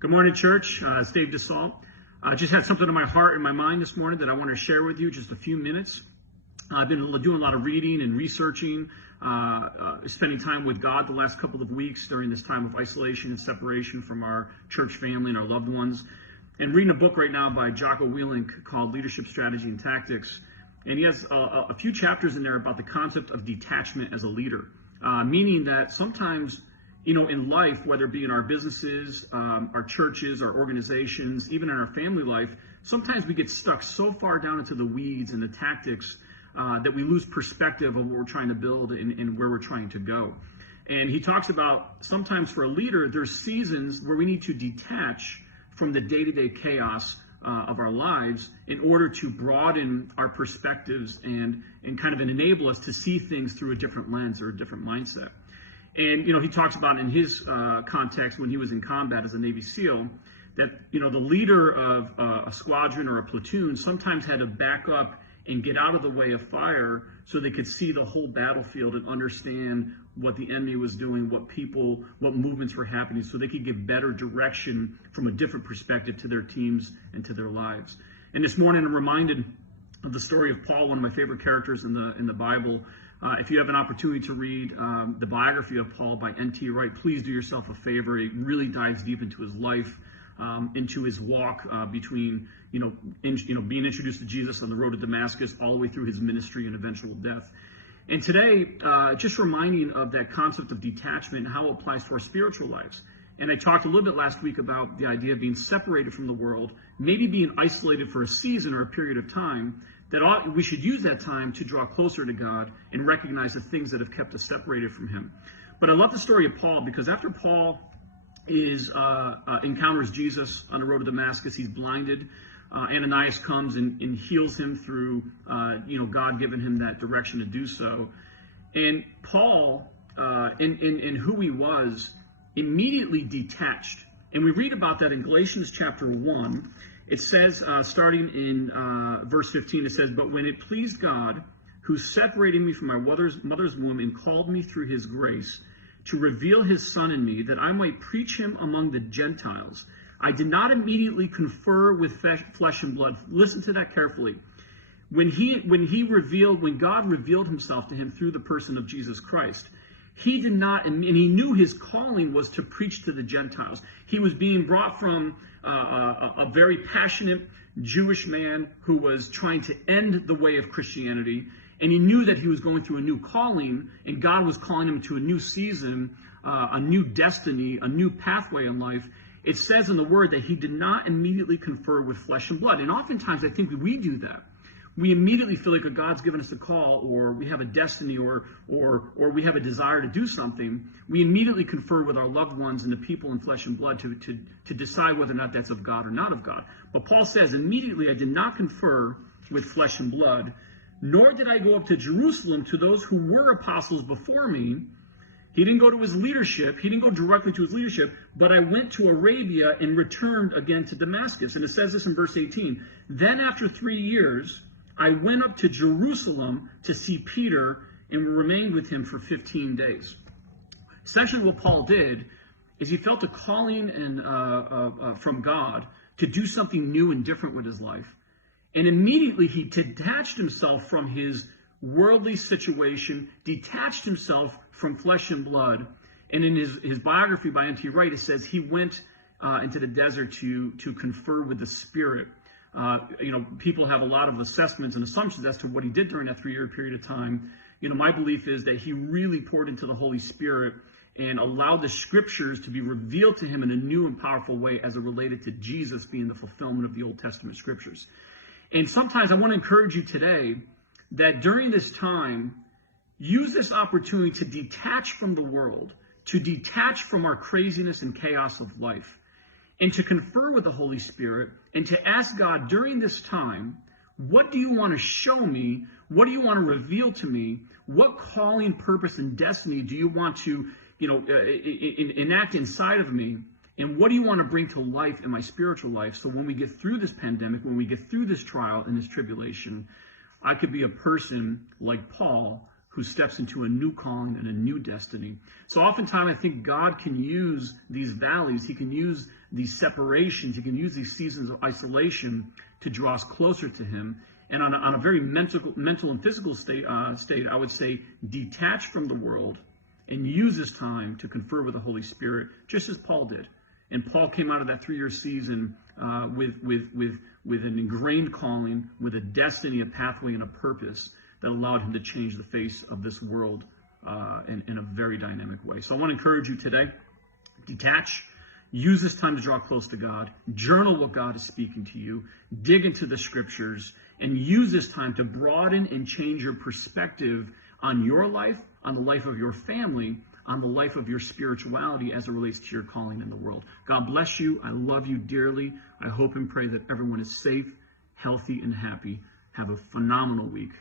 Good morning, church. It's Dave DeSalt. I just had something in my heart and my mind this morning that I want to share with you, just a few minutes. I've been doing a lot of reading and researching, spending time with God the last couple of weeks during this time of isolation and separation from our church family and our loved ones, and reading a book right now by Jocko Willink called Leadership Strategy and Tactics. And he has a few chapters in there about the concept of detachment as a leader, meaning that sometimes, in life, whether it be in our businesses, our churches, our organizations, even in our family life, sometimes we get stuck so far down into the weeds and the tactics that we lose perspective of what we're trying to build and where we're trying to go. And he talks about sometimes for a leader, there's seasons where we need to detach from the day-to-day chaos of our lives in order to broaden our perspectives and kind of enable us to see things through a different lens or a different mindset. And, he talks about in his context when he was in combat as a Navy SEAL, that, the leader of a squadron or a platoon sometimes had to back up and get out of the way of fire so they could see the whole battlefield and understand what the enemy was doing, what movements were happening, so they could give better direction from a different perspective to their teams and to their lives. And this morning I'm reminded of the story of Paul, one of my favorite characters in the Bible. If you have an opportunity to read the biography of Paul by N.T. Wright, please do yourself a favor. It really dives deep into his life, into his walk between, being introduced to Jesus on the road to Damascus, all the way through his ministry and eventual death. And today, just reminding of that concept of detachment and how it applies to our spiritual lives. And I talked a little bit last week about the idea of being separated from the world, maybe being isolated for a season or a period of time, that we should use that time to draw closer to God and recognize the things that have kept us separated from him. But I love the story of Paul, because after Paul encounters Jesus on the road to Damascus, he's blinded. Ananias comes and heals him through, God giving him that direction to do so. And Paul, in who he was, immediately detached. And we read about that in Galatians chapter 1. It says, starting in verse 15, it says, "But when it pleased God, who separated me from my mother's womb and called me through his grace, to reveal his Son in me, that I might preach him among the Gentiles, I did not immediately confer with flesh and blood." Listen to that carefully. When God revealed himself to him through the person of Jesus Christ, he did not, and he knew his calling was to preach to the Gentiles. He was being brought from a very passionate Jewish man who was trying to end the way of Christianity, and he knew that he was going through a new calling, and God was calling him to a new season, a new destiny, a new pathway in life. It says in the word that he did not immediately confer with flesh and blood. And oftentimes I think we do that. We immediately feel like God's given us a call, or we have a destiny, or we have a desire to do something. We immediately confer with our loved ones and the people in flesh and blood to decide whether or not that's of God or not of God. But Paul says, immediately I did not confer with flesh and blood, nor did I go up to Jerusalem to those who were apostles before me. He didn't go to his leadership. He didn't go directly to his leadership, but I went to Arabia and returned again to Damascus. And it says this in verse 18. "Then after 3 years, I went up to Jerusalem to see Peter and remained with him for 15 days. Essentially what Paul did is he felt a calling from God to do something new and different with his life. And immediately he detached himself from his worldly situation, detached himself from flesh and blood. And in his biography by N.T. Wright, it says he went into the desert to confer with the Spirit. People have a lot of assessments and assumptions as to what he did during that 3-year period of time. My belief is that he really poured into the Holy Spirit and allowed the scriptures to be revealed to him in a new and powerful way as it related to Jesus being the fulfillment of the Old Testament scriptures. And sometimes I want to encourage you today that during this time, use this opportunity to detach from the world, to detach from our craziness and chaos of life, and to confer with the Holy Spirit and to ask God during this time, what do you want to show me? What do you want to reveal to me? What calling, purpose, and destiny do you want to, enact inside of me? And what do you want to bring to life in my spiritual life? So when we get through this pandemic, when we get through this trial and this tribulation, I could be a person like Paul who steps into a new calling and a new destiny. So oftentimes I think God can use these valleys, he can use these separations, he can use these seasons of isolation to draw us closer to him. And on a very mental and physical state, I would say detach from the world and use this time to confer with the Holy Spirit, just as Paul did. And Paul came out of that 3-year season with an ingrained calling, with a destiny, a pathway, and a purpose that allowed him to change the face of this world in a very dynamic way. So I want to encourage you today, detach, use this time to draw close to God, journal what God is speaking to you, dig into the scriptures, and use this time to broaden and change your perspective on your life, on the life of your family, on the life of your spirituality as it relates to your calling in the world. God bless you. I love you dearly. I hope and pray that everyone is safe, healthy, and happy. Have a phenomenal week.